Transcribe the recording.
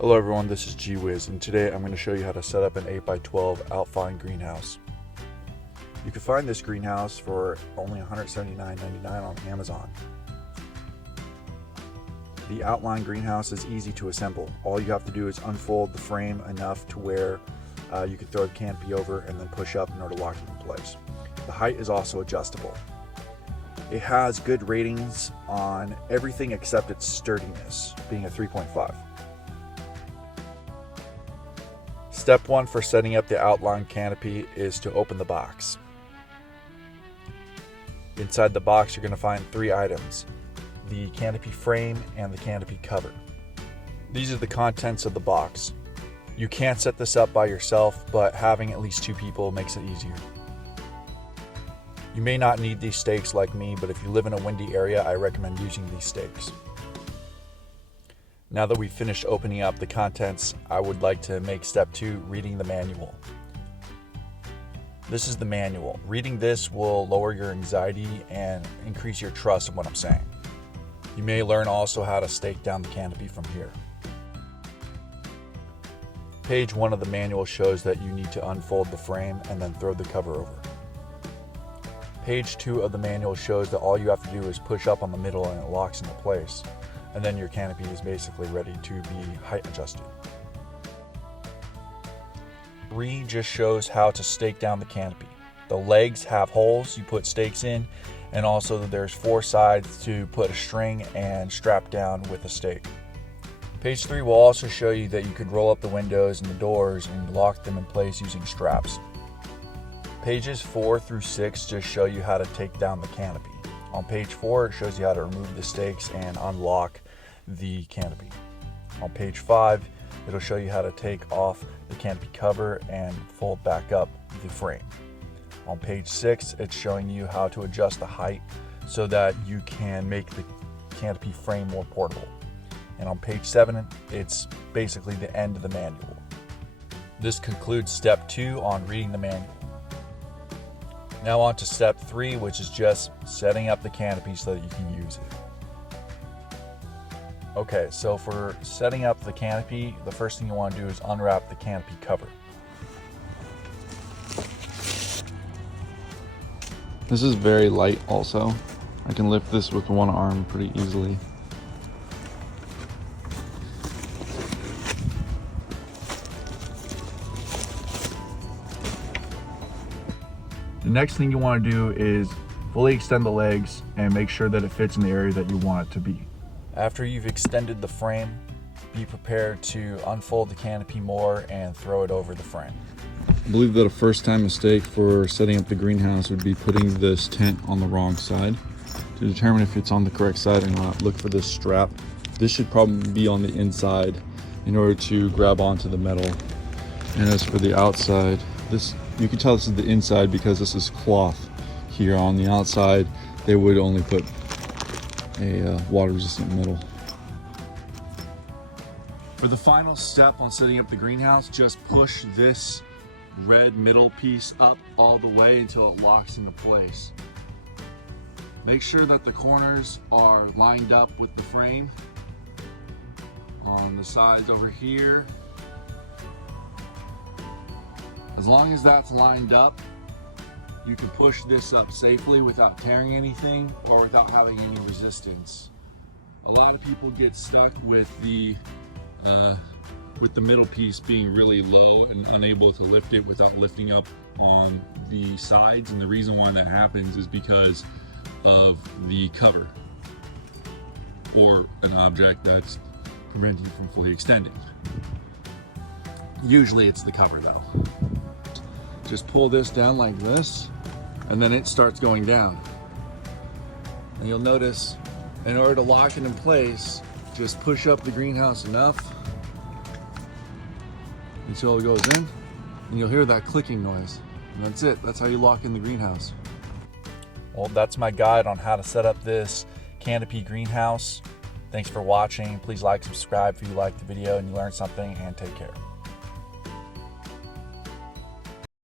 Hello everyone, this is G-Wiz, and today I'm going to show you how to set up an 8x12 outline greenhouse. You can find this greenhouse for only $179.99 on Amazon. The outline greenhouse is easy to assemble. All you have to do is unfold the frame enough to where you can throw the canopy over and then push up in order to lock it in place. The height is also adjustable. It has good ratings on everything except its sturdiness, being a 3.5. Step 1 for setting up the outline canopy is to open the box. Inside the box you're going to find 3 items: the canopy frame and the canopy cover. These are the contents of the box. You can't set this up by yourself, but having at least 2 people makes it easier. You may not need these stakes like me, but if you live in a windy area, I recommend using these stakes. Now that we've finished opening up the contents, I would like to make step 2, reading the manual. This is the manual. Reading this will lower your anxiety and increase your trust in what I'm saying. You may learn also how to stake down the canopy from here. Page 1 of the manual shows that you need to unfold the frame and then throw the cover over. Page 2 of the manual shows that all you have to do is push up on the middle and it locks into place. And then your canopy is basically ready to be height adjusted. 3 just shows how to stake down the canopy. The legs have holes you put stakes in, and also there's 4 sides to put a string and strap down with a stake. Page 3 will also show you that you could roll up the windows and the doors and lock them in place using straps. Pages 4 through 6 just show you how to take down the canopy. On page 4, it shows you how to remove the stakes and unlock the canopy. On page 5, it'll show you how to take off the canopy cover and fold back up the frame. On page 6, it's showing you how to adjust the height so that you can make the canopy frame more portable. And on page 7, it's basically the end of the manual. This concludes step 2 on reading the manual. Now on to step 3, which is just setting up the canopy so that you can use it. Okay, so for setting up the canopy, the first thing you want to do is unwrap the canopy cover. This is very light also. I can lift this with one arm pretty easily. The next thing you want to do is fully extend the legs and make sure that it fits in the area that you want it to be. After you've extended the frame, be prepared to unfold the canopy more and throw it over the frame. I believe that a first-time mistake for setting up the greenhouse would be putting this tent on the wrong side. To determine if it's on the correct side or not, look for this strap. This should probably be on the inside in order to grab onto the metal. And as for the outside, you can tell this is the inside because this is cloth here. On the outside, they would only put a water-resistant metal. For the final step on setting up the greenhouse, just push this red middle piece up all the way until it locks into place. Make sure that the corners are lined up with the frame. On the sides over here, as long as that's lined up, you can push this up safely without tearing anything or without having any resistance. A lot of people get stuck with the middle piece being really low and unable to lift it without lifting up on the sides, and the reason why that happens is because of the cover or an object that's preventing you from fully extending. Usually it's the cover though. Just pull this down like this, and then it starts going down. And you'll notice, in order to lock it in place, just push up the greenhouse enough until it goes in, and you'll hear that clicking noise. And that's it. That's how you lock in the greenhouse. Well, that's my guide on how to set up this canopy greenhouse. Thanks for watching. Please like, subscribe if you liked the video and you learned something, and take care.